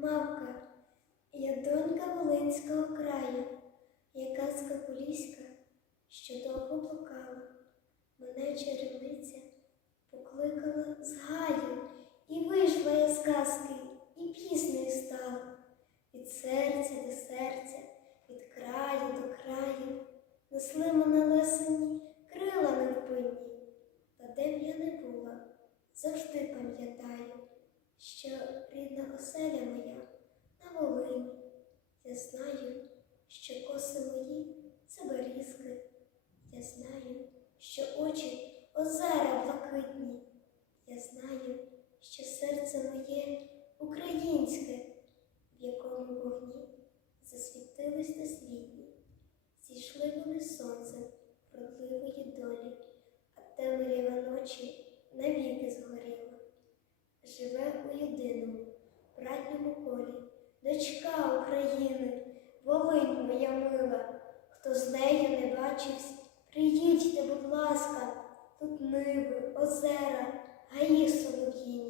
Мавка, я донька Волинського краю, я казка поліська, що довго плакала. Мене чарівниця покликала з гаю, і вийшла я з казки, і піснею стала. Від серця до серця, від краю до краю, несли мене лесені крила невпинні. Та де б я не була, завжди пам'ятаю, що рідна оселя моя на Волині. Я знаю, що коси мої це берізки. Я знаю, що очі озера блакитні. Я знаю, що серце моє українське, в якому вогні засвітились досвітні. Зійшли вони сонцем вродливої долі, дочка України, Волинь моя мила. Хто з нею не бачився, приїдьте, будь ласка, тут ниви, озера, гаї солов'їні.